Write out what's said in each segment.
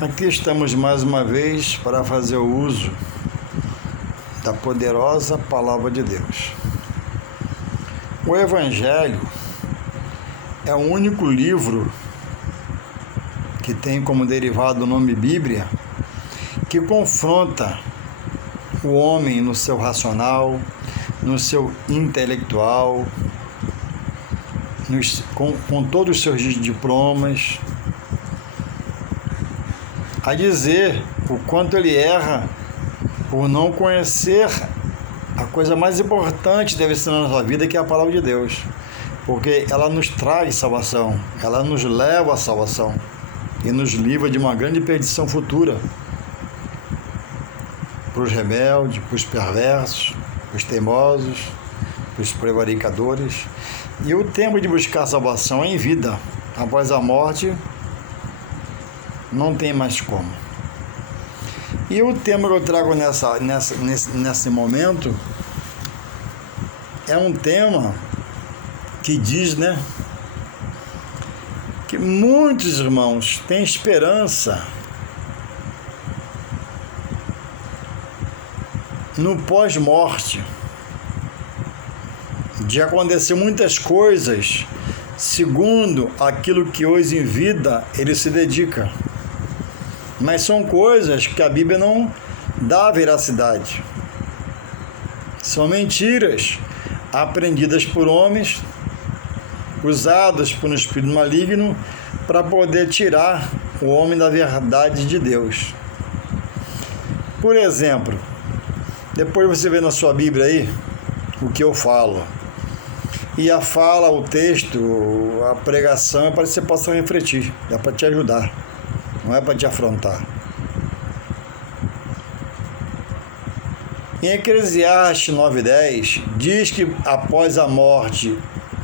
Aqui estamos mais uma vez para fazer o uso da poderosa Palavra de Deus. O Evangelho é o único livro que tem como derivado o nome Bíblia, que confronta o homem no seu racional, no seu intelectual, com todos os seus diplomas, a dizer o quanto ele erra por não conhecer a coisa mais importante que deve ser na nossa vida, que é a Palavra de Deus, porque ela nos traz salvação, ela nos leva à salvação e nos livra de uma grande perdição futura para os rebeldes, para os perversos, para os teimosos, para os prevaricadores. E o tempo de buscar salvação é em vida. Após a morte, não tem mais como. E o tema que eu trago nesse momento é um tema que diz, que muitos irmãos têm esperança no pós-morte, de acontecer muitas coisas segundo aquilo que hoje em vida ele se dedica. Mas são coisas que a Bíblia não dá veracidade. São mentiras aprendidas por homens, usadas por um espírito maligno para poder tirar o homem da verdade de Deus. Por exemplo, depois você vê na sua Bíblia aí o que eu falo. E a fala, o texto, a pregação é para que você possa refletir, é para te ajudar. Não é para te afrontar. Em Eclesiastes 9:10, diz que após a morte,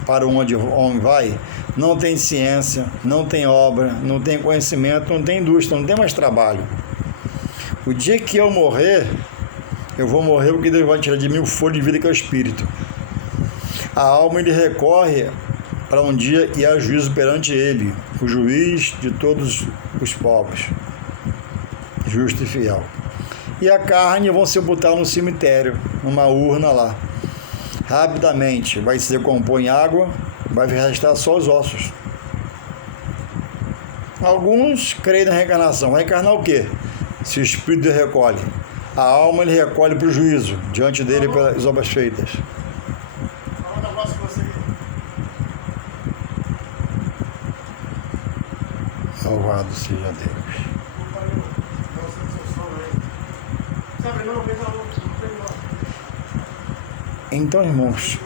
para onde o homem vai, não tem ciência, não tem obra, não tem conhecimento, não tem indústria, não tem mais trabalho. O dia que eu morrer, eu vou morrer porque Deus vai tirar de mim o fôlego de vida que é o Espírito. A alma ele recorre para um dia ir a juízo perante ele, o juiz de todos os povos, justo e fiel. E a carne vão sepultar no cemitério, numa urna lá. Rapidamente vai se decompor em água, vai restar só os ossos. Alguns creem na reencarnação. Vai reencarnar o quê? Se o espírito recolhe. A alma ele recolhe para o juízo, diante dele pelas obras feitas. Louvado seja Deus. Então, irmãos,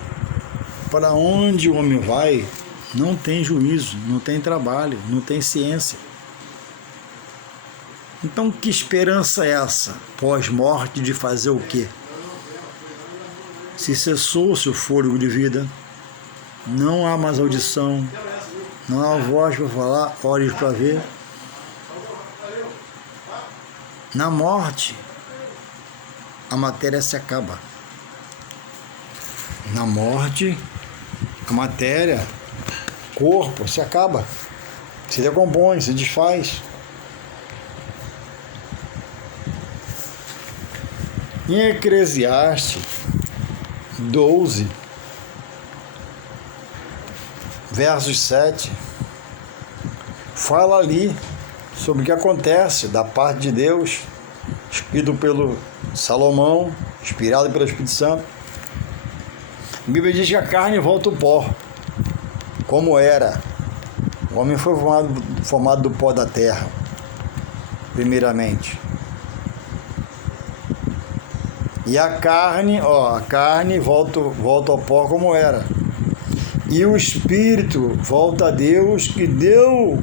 para onde o homem vai, não tem juízo, não tem trabalho, não tem ciência. Então, que esperança é essa, pós-morte, de fazer o quê? Se cessou-se o fôlego de vida, não há mais audição, não há voz para falar, olhos para ver. Na morte, a matéria se acaba. Na morte, a matéria, corpo, se acaba. Se decompõe, se desfaz. Em Eclesiastes 12, versos 7, fala ali sobre o que acontece da parte de Deus, escrito pelo Salomão, inspirado pelo Espírito Santo. A Bíblia diz que a carne volta ao pó, como era. O homem foi formado do pó da terra, primeiramente. E a carne volta ao pó como era. E o espírito volta a Deus, que deu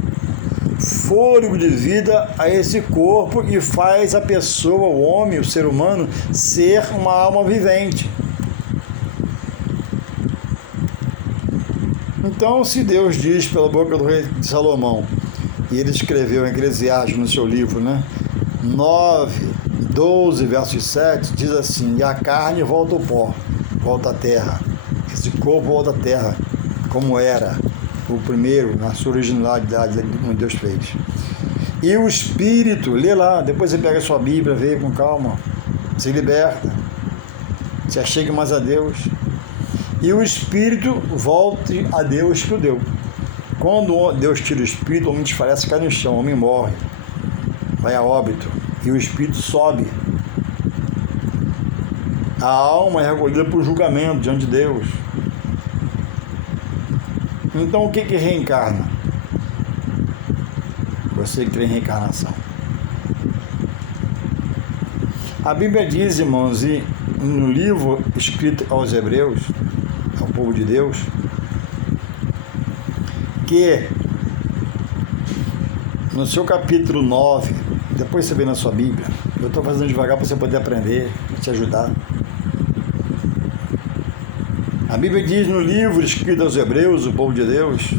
fôlego de vida a esse corpo e faz a pessoa, o homem, o ser humano, ser uma alma vivente. Então, se Deus diz pela boca do rei de Salomão, e ele escreveu em Eclesiastes no seu livro, 9:12, versos 7, diz assim: e a carne volta ao pó, volta à terra. Esse corpo volta à terra, como era. o primeiro, na sua originalidade, como Deus fez. E o Espírito, lê lá, depois você pega a sua Bíblia, vê com calma, se liberta, se achegue mais a Deus. E o Espírito volte a Deus que o deu. Quando Deus tira o Espírito, o homem desfalece, cai no chão, o homem morre, vai a óbito, e o Espírito sobe. A alma é recolhida para o julgamento diante de Deus. Então o que reencarna? Você que crê em reencarnação. A Bíblia diz, irmãos, e no livro escrito aos Hebreus, ao povo de Deus, que no seu capítulo 9, depois você vê na sua Bíblia, eu estou fazendo devagar para você poder aprender, te ajudar. A Bíblia diz no livro escrito aos Hebreus, o povo de Deus,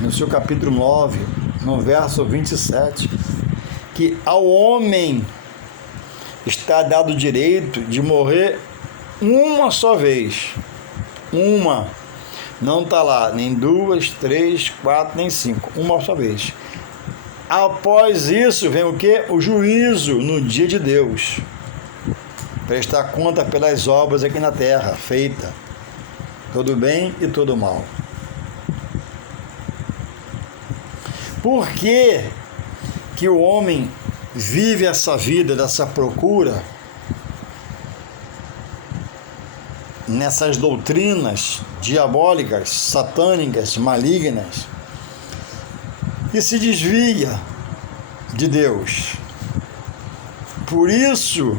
no seu capítulo 9, no verso 27, que ao homem está dado o direito de morrer uma só vez. Uma. Não está lá nem 2, 3, 4, nem 5. Uma só vez. Após isso vem o quê? O juízo no dia de Deus. Prestar conta pelas obras aqui na terra, feita. Todo bem e todo mal. Por que o homem vive essa vida dessa procura nessas doutrinas diabólicas, satânicas, malignas, e se desvia de Deus? Por isso,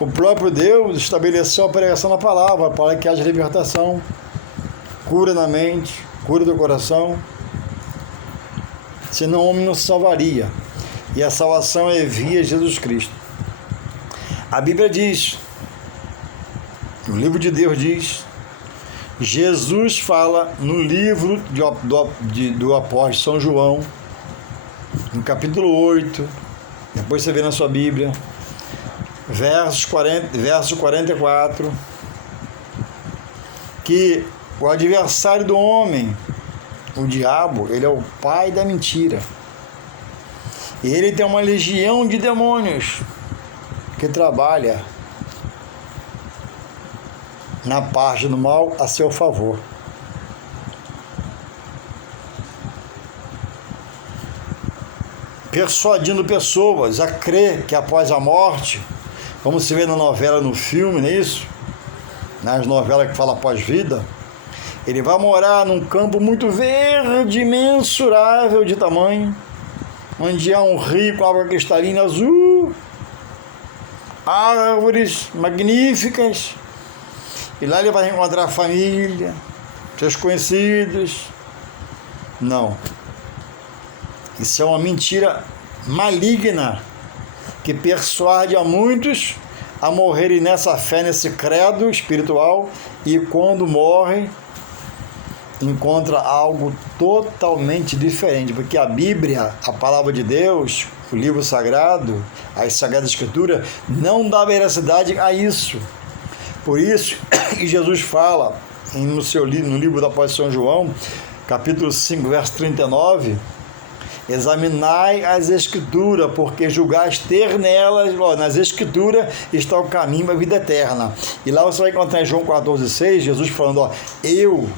o próprio Deus estabeleceu a pregação da palavra para que haja libertação, cura na mente, cura do coração. Senão o homem não se salvaria. E a salvação é via Jesus Cristo. A Bíblia diz, o livro de Deus diz, Jesus fala no livro do apóstolo São João, no capítulo 8, depois você vê na sua Bíblia, verso 44, que o adversário do homem, o diabo, ele é o pai da mentira. E ele tem uma legião de demônios que trabalha na parte do mal a seu favor. Persuadindo pessoas a crer que após a morte, como se vê na novela, no filme, não é isso? Nas novelas que falam após vida, ele vai morar num campo muito verde, imensurável de tamanho, onde há um rio com água cristalina azul, árvores magníficas, e lá ele vai encontrar a família, seus conhecidos. Não. Isso é uma mentira maligna que persuade a muitos a morrerem nessa fé, nesse credo espiritual, e quando morrem, encontra algo totalmente diferente, porque a Bíblia, a palavra de Deus, o livro sagrado, a Sagrada Escritura, não dá veracidade a isso. Por isso, que Jesus fala no livro do apóstolo São João, capítulo 5, verso 39, examinai as Escrituras, porque julgais ter nelas, nas Escrituras está o caminho da vida eterna. E lá você vai encontrar em João 14,6, Jesus falando, eu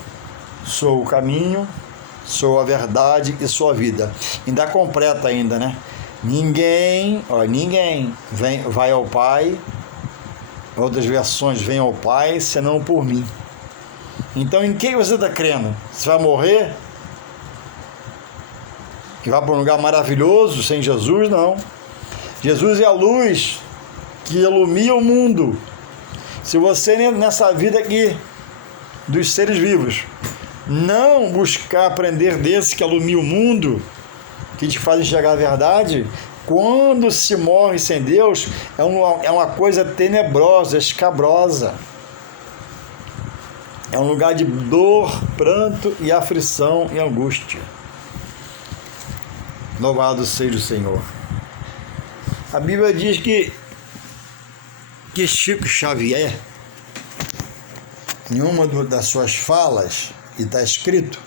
sou o caminho, sou a verdade e sou a vida. Ainda completa ainda, né? Ninguém vai ao Pai, outras versões, vem ao Pai, senão por mim. Então, em quem você está crendo? Você vai morrer? Que vai para um lugar maravilhoso sem Jesus? Não. Jesus é a luz que ilumina o mundo. Se você nessa vida aqui dos seres vivos não buscar aprender desse que ilumina o mundo, que te faz enxergar a verdade, quando se morre sem Deus, é uma coisa tenebrosa, escabrosa. É um lugar de dor, pranto e aflição e angústia. Louvado seja o Senhor. A Bíblia diz que Chico Xavier, em uma das suas falas, e está escrito,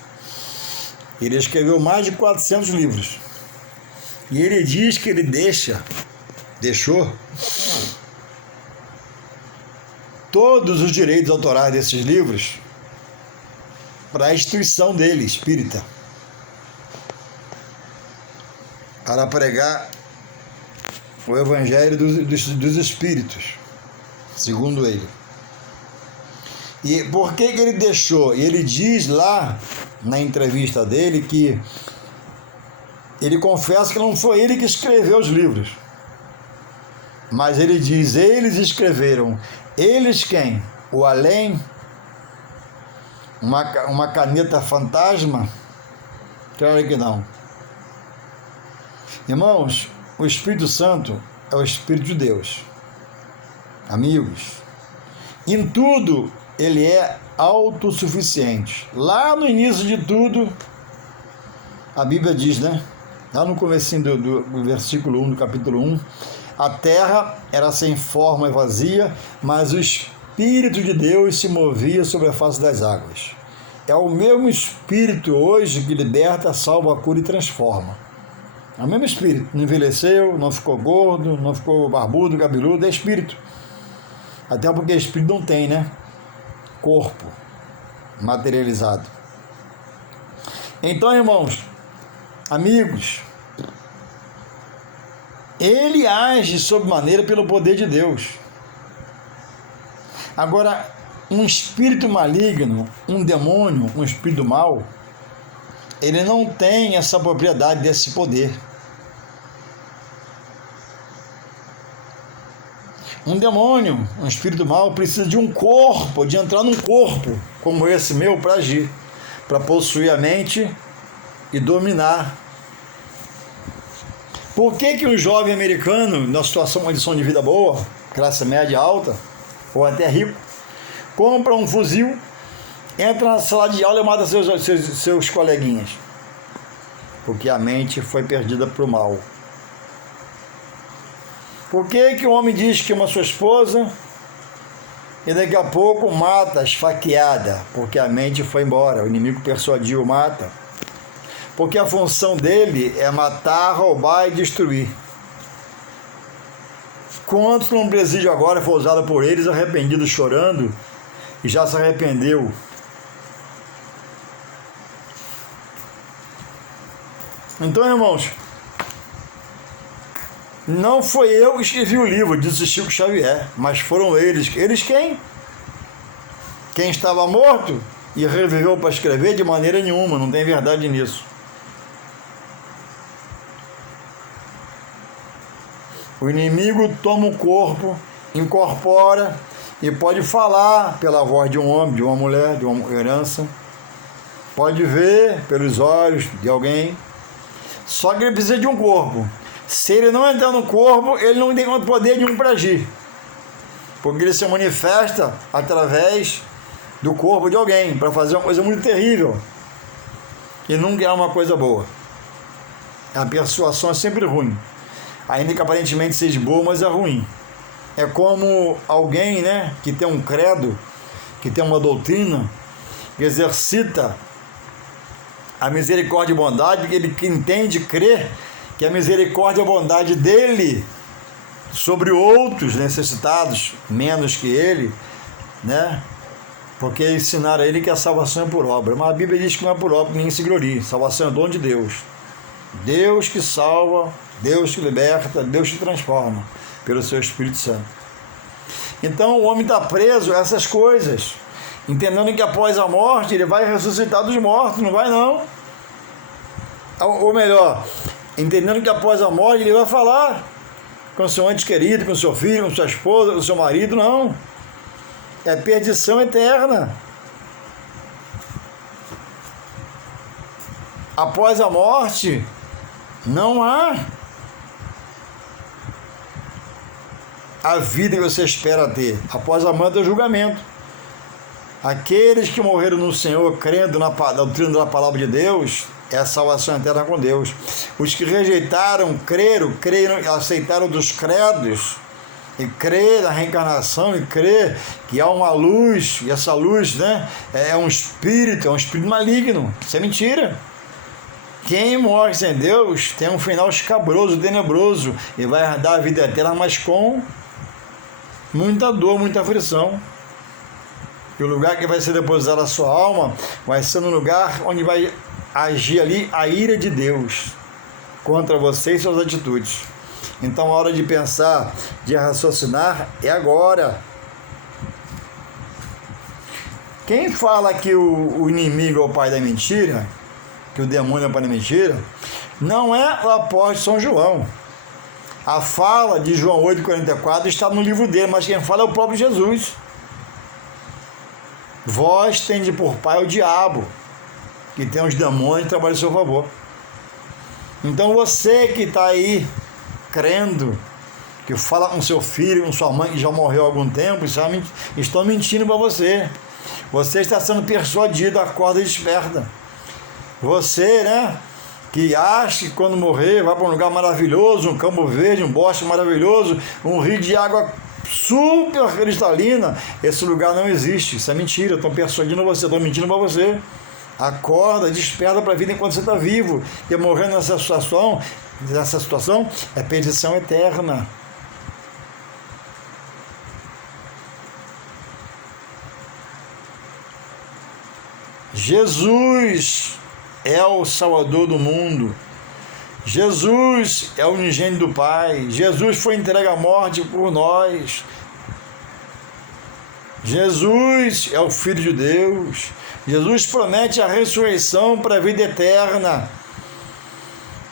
Ele escreveu mais de 400 livros. E ele diz que ele deixou todos os direitos autorais desses livros para a instituição dele, espírita, para pregar o evangelho dos espíritos, segundo ele. E por que ele deixou? Ele diz lá na entrevista dele que ele confessa que não foi ele que escreveu os livros, mas ele diz: eles escreveram. Eles quem? O além? Uma caneta fantasma? Claro que não. Irmãos, o Espírito Santo é o Espírito de Deus. Amigos, em tudo ele é autossuficiente. Lá no início de tudo, a Bíblia diz, né? Lá no comecinho do versículo 1 do capítulo 1, a terra era sem forma e vazia, mas o Espírito de Deus se movia sobre a face das águas. É o mesmo Espírito hoje que liberta, salva, cura e transforma. É o mesmo Espírito. Não envelheceu, não ficou gordo, não ficou barbudo, cabeludo, é Espírito. Até porque Espírito não tem, né? Corpo materializado. Então, irmãos, amigos, ele age sob maneira pelo poder de Deus. Agora, um espírito maligno, um demônio, um espírito mau, ele não tem essa propriedade desse poder. Um demônio, um espírito mau, precisa de um corpo, de entrar num corpo como esse meu para agir, para possuir a mente e dominar. Por que um jovem americano, na situação, uma condição de vida boa, classe média alta, ou até rico, compra um fuzil, entra na sala de aula e mata seus coleguinhas? Porque a mente foi perdida para o mal. Por que o homem diz que ama sua esposa e daqui a pouco mata, esfaqueada? Porque a mente foi embora, o inimigo persuadiu, mata. Porque a função dele é matar, roubar e destruir. Quantos num presídio agora foi usado por eles, arrependido, chorando, e já se arrependeu? Então, irmãos, não foi eu que escrevi o livro, disse Chico Xavier, mas foram eles. Eles quem? Quem estava morto e reviveu para escrever? De maneira nenhuma, não tem verdade nisso. O inimigo toma o corpo, incorpora e pode falar pela voz de um homem, de uma mulher, de uma herança. Pode ver pelos olhos de alguém. Só que ele precisa de um corpo. Se ele não entrar no corpo, ele não tem poder nenhum para agir. Porque ele se manifesta através do corpo de alguém, para fazer uma coisa muito terrível. E nunca é uma coisa boa. A persuasão é sempre ruim. Ainda que aparentemente seja boa, mas é ruim. É como alguém, né, que tem um credo, que tem uma doutrina, que exercita a misericórdia e bondade, ele que entende, crê que a misericórdia e a bondade dele sobre outros necessitados, menos que ele, né? Porque ensinaram a ele que a salvação é por obra. Mas a Bíblia diz que não é por obra, ninguém se glorie. Salvação é dom de Deus. Deus que salva, Deus que liberta, Deus que transforma pelo seu Espírito Santo. Então o homem está preso a essas coisas, entendendo que após a morte ele vai ressuscitar dos mortos. Não vai não. Ou melhor, entendendo que após a morte ele vai falar com seu ente querido, com seu filho, com sua esposa, com seu marido. Não. É perdição eterna. Após a morte não há a vida que você espera ter. Após a morte é o julgamento. Aqueles que morreram no Senhor, crendo na doutrina da palavra de Deus, é a salvação eterna com Deus. Os que rejeitaram, creram, aceitaram dos credos, e crê na reencarnação, e crê que há uma luz, e essa luz, né, é um espírito maligno. Isso é mentira. Quem morre sem Deus tem um final escabroso, tenebroso, e vai herdar a vida eterna, mas com muita dor, muita aflição. E o lugar que vai ser depositada a sua alma vai ser no lugar onde vai agir ali a ira de Deus contra você e suas atitudes. Então a hora de pensar, de raciocinar, é agora. Quem fala que o inimigo é o pai da mentira, que o demônio é o pai da mentira, não é o apóstolo São João. A fala de João 8,44 está no livro dele, mas quem fala é o próprio Jesus. Vós tende por pai o diabo, que tem os demônios que trabalham a seu favor. Então você que está aí crendo, que fala com seu filho, com sua mãe que já morreu há algum tempo, estão mentindo para você. Você está sendo persuadido, acorda e desperta. Você, né, que acha que quando morrer vai para um lugar maravilhoso, um campo verde, um bosque maravilhoso, um rio de água super cristalina, esse lugar não existe. Isso é mentira, estão persuadindo você, estão mentindo para você. Acorda, desperta para a vida enquanto você está vivo. E morrer nessa situação é perdição eterna. Jesus é o Salvador do mundo. Jesus é o unigênito do Pai. Jesus foi entregue à morte por nós. Jesus é o Filho de Deus. Jesus promete a ressurreição para a vida eterna.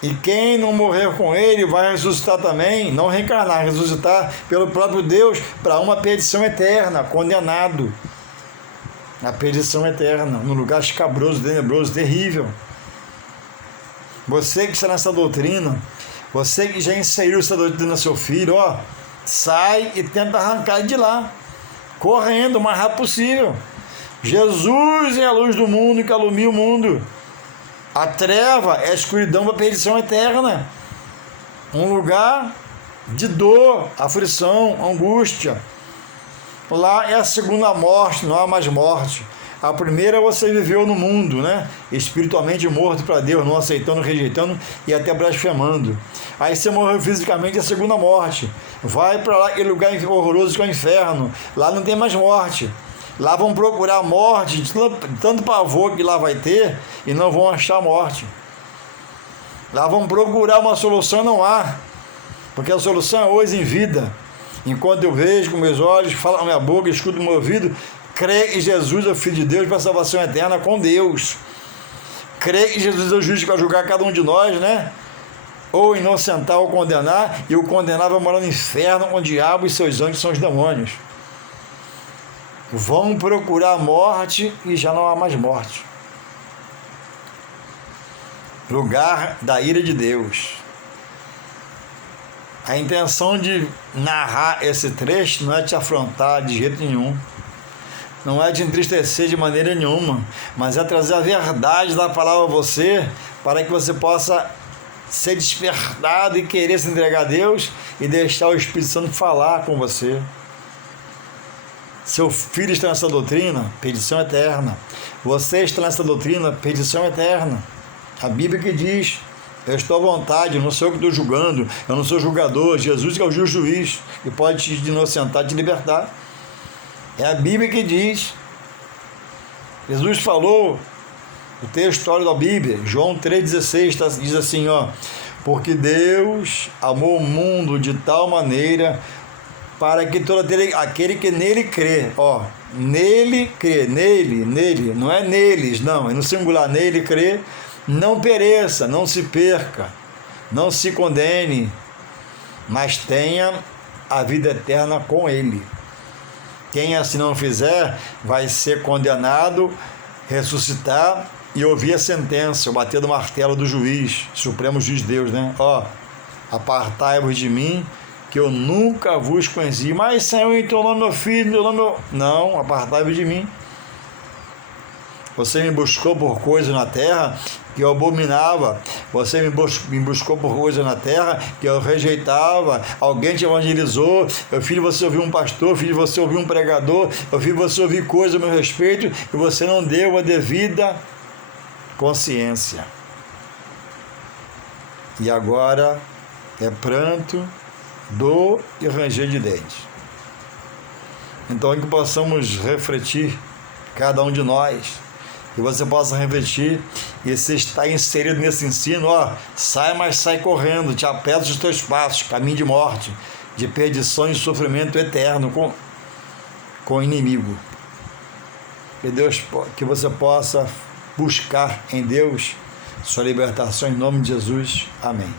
E quem não morrer com ele vai ressuscitar também, não reencarnar, ressuscitar pelo próprio Deus para uma perdição eterna, condenado. A perdição eterna, num lugar escabroso, tenebroso, terrível. Você que está nessa doutrina, você que já inseriu essa doutrina no seu filho, sai e tenta arrancar ele de lá, correndo o mais rápido possível. Jesus é a luz do mundo que alumia o mundo. A treva é a escuridão da perdição eterna. Um lugar de dor, aflição, angústia. Lá é a segunda morte, não há mais morte. A primeira você viveu no mundo, né? Espiritualmente morto para Deus, não aceitando, rejeitando e até blasfemando. Aí você morreu fisicamente, é a segunda morte. Vai para lá, aquele lugar horroroso que é o inferno. Lá não tem mais morte. Lá vão procurar a morte, de tanto pavor que lá vai ter, e não vão achar a morte. Lá vão procurar uma solução, não há. Porque a solução é hoje em vida. Enquanto eu vejo com meus olhos, falo com a minha boca, escuto com o meu ouvido, crê em Jesus, é o Filho de Deus, para a salvação eterna com Deus. Crê em Jesus, é o juiz que vai julgar cada um de nós, né? Ou inocentar ou condenar, e o condenado vai morar no inferno com o diabo e seus anjos, são os demônios. Vão procurar a morte e já não há mais morte. Lugar da ira de Deus. A intenção de narrar esse trecho não é te afrontar de jeito nenhum. Não é te entristecer de maneira nenhuma, mas é trazer a verdade da palavra a você, para que você possa ser despertado e querer se entregar a Deus e deixar o Espírito Santo falar com você. Seu filho está nessa doutrina, perdição eterna. Você está nessa doutrina, perdição eterna. A Bíblia que diz: eu estou à vontade, não sou eu que estou julgando, eu não sou julgador, Jesus que é o justo juiz, que pode te inocentar, te libertar. É a Bíblia que diz. Jesus falou, o texto histórico da Bíblia, João 3,16, diz assim, porque Deus amou o mundo de tal maneira para que todo aquele que nele crê, nele crê, nele, não é neles, não, é no singular, nele crê, não pereça, não se perca, não se condene, mas tenha a vida eterna com ele. Quem assim não fizer, vai ser condenado, ressuscitar e ouvir a sentença, o bater do martelo do juiz, supremo juiz de Deus, né? Apartai-vos de mim, que eu nunca vos conheci. Mas, Senhor, em teu nome, meu filho, meu nome... Não, apartai-vos de mim. Você me buscou por coisas na terra que eu abominava. Você me buscou por coisas na terra que eu rejeitava. Alguém te evangelizou. Eu fiz você ouvir um pastor, fiz você ouvir um pregador, eu fiz você ouvir coisas a meu respeito e você não deu a devida consciência. e agora é pranto, dor e ranger de dentes. Então, que possamos refletir, cada um de nós, que você possa refletir, e se está inserido nesse ensino, sai, mas sai correndo, te apeta os teus passos, caminho de morte, de perdição e sofrimento eterno com o inimigo. Que você possa buscar em Deus sua libertação em nome de Jesus. Amém.